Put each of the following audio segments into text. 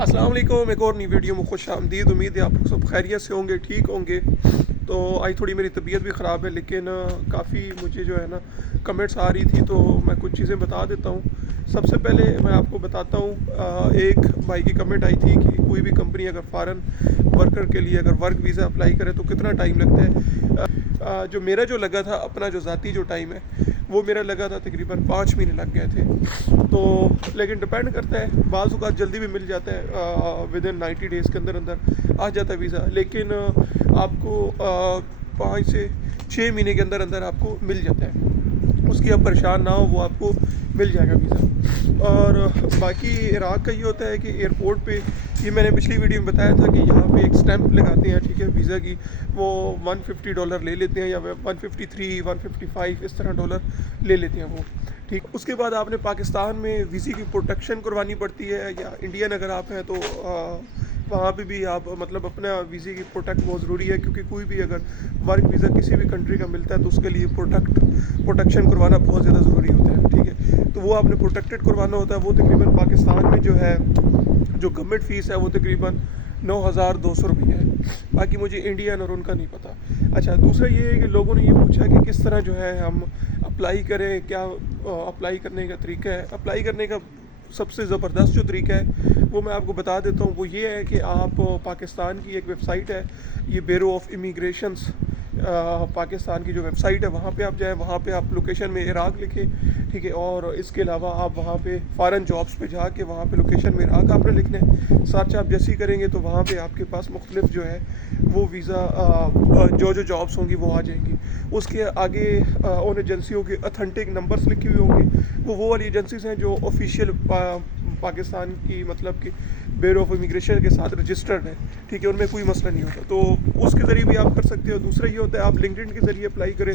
अस्सलाम वालेकुम। एक और नई वीडियो में खुश आमदीद। उम्मीद है आप लोग सब खैरियत से होंगे, ठीक होंगे। तो आज थोड़ी मेरी तबीयत भी ख़राब है, लेकिन काफ़ी मुझे जो है ना कमेंट्स आ रही थी, तो मैं कुछ चीज़ें बता देता हूँ। सबसे पहले मैं आपको बताता हूँ, एक भाई की कमेंट आई थी कि कोई भी कंपनी अगर फॉरेन वर्कर के लिए अगर वर्क वीज़ा अप्लाई करे तो कितना टाइम लगता है। जो मेरा जो लगा था, अपना जो ज़ाती जो टाइम है वो मेरा लगा था तकरीबन 5 महीने लग गए थे। तो लेकिन डिपेंड करता है, बाज़ औक़ात जल्दी भी मिल जाता है, विद इन 90 डेज़ के अंदर अंदर आ जाता है वीज़ा। लेकिन आपको 5 से 6 महीने के अंदर अंदर आपको मिल जाता है। उसकी आप परेशान ना हो, वो आपको मिल जाएगा वीज़ा। और बाकी इराक़ का ये होता है कि एयरपोर्ट पे, ये मैंने पिछली वीडियो में बताया था कि यहाँ पे एक स्टैंप लगाते हैं, ठीक है, वीज़ा की। वो $150 ले लेते हैं, या 153 155 इस तरह डॉलर ले लेते हैं वो, ठीक। उसके बाद आपने पाकिस्तान में वीज़े की प्रोटेक्शन करवानी पड़ती है, या इंडियन अगर आप हैं तो वहाँ पे भी आप मतलब अपना वीज़े की प्रोटेक्ट बहुत ज़रूरी है, क्योंकि कोई भी अगर वर्क वीज़ा किसी भी कंट्री का मिलता है तो उसके लिए प्रोटेक्शन करवाना बहुत ज़्यादा ज़रूरी होता है, ठीक है। तो वो आपने प्रोटेक्टेड करवाना होता है। वो तकरीबन पाकिस्तान में जो है, जो गवर्नमेंट फ़ीस है वो तकरीबन 9,200 रुपये है। बाकी मुझे इंडियन और उनका नहीं पता। अच्छा, दूसरा ये है कि लोगों ने ये पूछा कि किस तरह जो है हम अप्लाई करें, क्या अप्लाई करने का तरीका है। अप्लाई करने का सबसे ज़बरदस्त जो तरीका है वो मैं आपको बता देता हूँ। वो ये है कि आप पाकिस्तान की एक वेबसाइट है, ये ब्यूरो ऑफ इमिग्रेशंस पाकिस्तान की जो वेबसाइट है, वहाँ पे आप जाएँ, वहाँ पे आप लोकेशन में इराक़ लिखें, ठीक है। और इसके अलावा आप वहाँ पे फॉरेन जॉब्स पे जाके वहाँ पे लोकेशन में इराक़ आपने लिखना है। सर्च आप जैसी करेंगे तो वहाँ पे आपके पास मुख्तलिफ जो है वो वीज़ा जो जॉब्स होंगी वो आ जाएंगी। उसके आगे उन एजेंसियों के ऑथेंटिक नंबर्स लिखे हुए होंगे। वो वाली एजेंसीज़ हैं जो ऑफिशियल पाकिस्तान की, मतलब कि ब्यूरो ऑफ इमिग्रेशन के साथ रजिस्टर्ड है, ठीक है। उनमें कोई मसला नहीं होता, तो उसके ज़रिए भी आप कर सकते हो। दूसरा ये होता है आप लिंक्डइन के ज़रिए अप्लाई करें,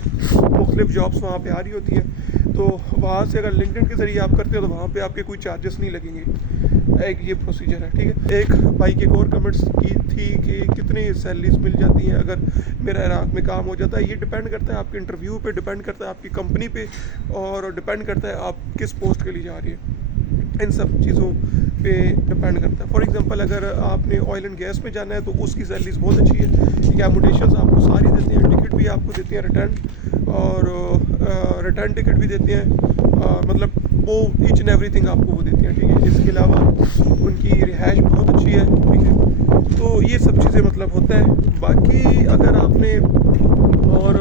मुख्तलिफ जॉब्स वहाँ पे आ रही होती हैं, तो वहाँ से अगर लिंक्डइन के ज़रिए आप करते हो तो वहाँ पे आपके कोई चार्जेस नहीं लगेंगे। एक ये प्रोसीजर है, ठीक है। एक भाई की एक और कमेंट्स की थी कि कितनी सैलरीज मिल जाती हैं अगर मेरा इराक़ में काम हो जाता है। ये डिपेंड करता है आपके इंटरव्यू पे, डिपेंड करता है आपकी कंपनी पे, और डिपेंड करता है आप किस पोस्ट के लिए जा रही है। इन सब चीज़ों पे डिपेंड करता है। फॉर एग्जांपल अगर आपने ऑयल एंड गैस में जाना है तो उसकी सैलरीज बहुत अच्छी है, एकोमोडेशंस आपको सारी देते हैं, टिकट भी आपको देते हैं रिटर्न, और रिटर्न टिकट भी देते हैं, मतलब वो ईच एंड एवरीथिंग आपको वो देते हैं, ठीक है। इसके अलावा उनकी रिहाइश बहुत अच्छी है, ठीक है। तो ये सब चीज़ें मतलब होता है। बाकी अगर आपने और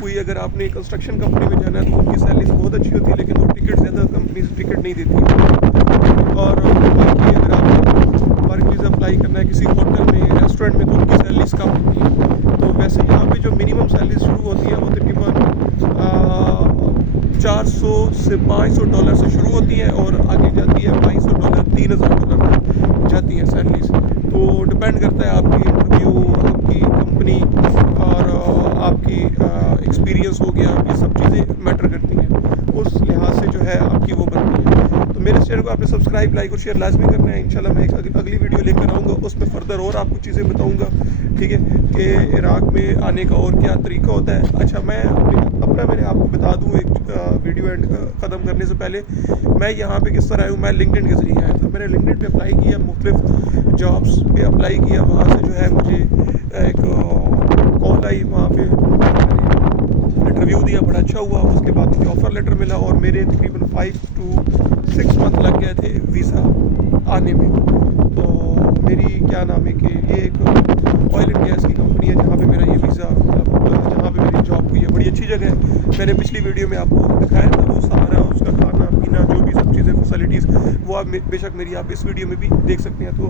कोई अगर आपने कंस्ट्रक्शन कंपनी में जाना है तो उनकी सैलरीज बहुत अच्छी होती है, लेकिन वो टिकट ज़्यादा कंपनी टिकट नहीं देती है। और बाकी अगर आप वर्क वीज़ा अप्लाई करना है किसी होटल में, रेस्टोरेंट में, तो उनकी सैलरीज कम होती है। तो वैसे यहाँ पे जो मिनिमम सैलरी शुरू होती है वो तकरीबन 400 से $500 से शुरू होती है, और आगे जाती है $2,500 $3,000 जाती हैं सैलरीज। तो डिपेंड करता है आपकी इंटरव्यू, आपकी कंपनी, और आपकी एक्सपीरियंस हो गया, ये सब चीज़ें मैटर करती हैं। उस लिहाज से जो है आपकी वो बनती है। तो मेरे चैनल को आपने सब्सक्राइब, लाइक और शेयर लाजमी करना है। इंशाल्लाह मैं एक अगली वीडियो लेकर आऊँगा, उसमें फ़र्दर और आपको चीज़ें बताऊँगा, ठीक है, कि इराक़ में आने का और क्या तरीका होता है। अच्छा, मैं मैंने आपको बता दूँ एक वीडियो एंड ख़त्म करने से पहले, मैं यहाँ पे किस तरह आया हूँ। मैं लिंक्डइन के ज़रिए आया था। मैंने लिंक्डइन पे अप्लाई किया, मुख्तलिफ जॉब्स पे अप्लाई किया। वहाँ से जो है मुझे एक कॉल आई, वहाँ पे इंटरव्यू दिया, बड़ा अच्छा हुआ। उसके बाद मुझे ऑफ़र लेटर मिला, और मेरे तकरीबन 5 to 6 मंथ लग गए थे वीज़ा आने में। तो मेरी क्या नाम है कि ये एक ऑयल एंड गैस की कंपनी है जहाँ पे मेरा ये वीज़ा, मतलब जहाँ पे मेरी जॉब हुई है, बड़ी अच्छी जगह है। मैंने पिछली वीडियो में आपको दिखाया था वो सारा, उसका खाना पीना, जो भी सब चीज़ें फैसिलिटीज़, वो आप बेशक मेरी आप इस वीडियो में भी देख सकते हैं। तो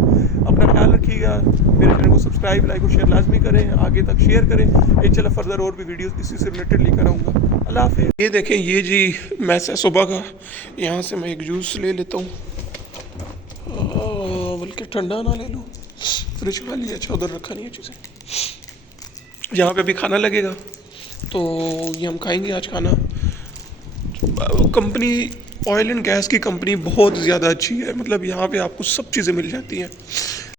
अपना ख्याल रखिएगा, मेरे चैनल को सब्सक्राइब, लाइक और शेयर लाजमी करें, आगे तक शेयर करें। इंशाल्लाह फर्दर और भी वीडियोस इसी से रिलेटेड लेकर आऊँगा। अल्लाह हाफ़िज़। ये देखें, ये जी मैस है सुबह का, यहाँ से मैं एक जूस ले लेता हूँ, बल्कि ठंडा ना ले लूँ, फ्रिज खाली है। अच्छा, उधर रखा नहीं है चीज़ें। यहाँ पे भी खाना लगेगा, तो ये हम खाएंगे आज खाना। कंपनी ऑयल एंड गैस की कंपनी बहुत ज़्यादा अच्छी है, मतलब यहाँ पे आपको सब चीज़ें मिल जाती हैं।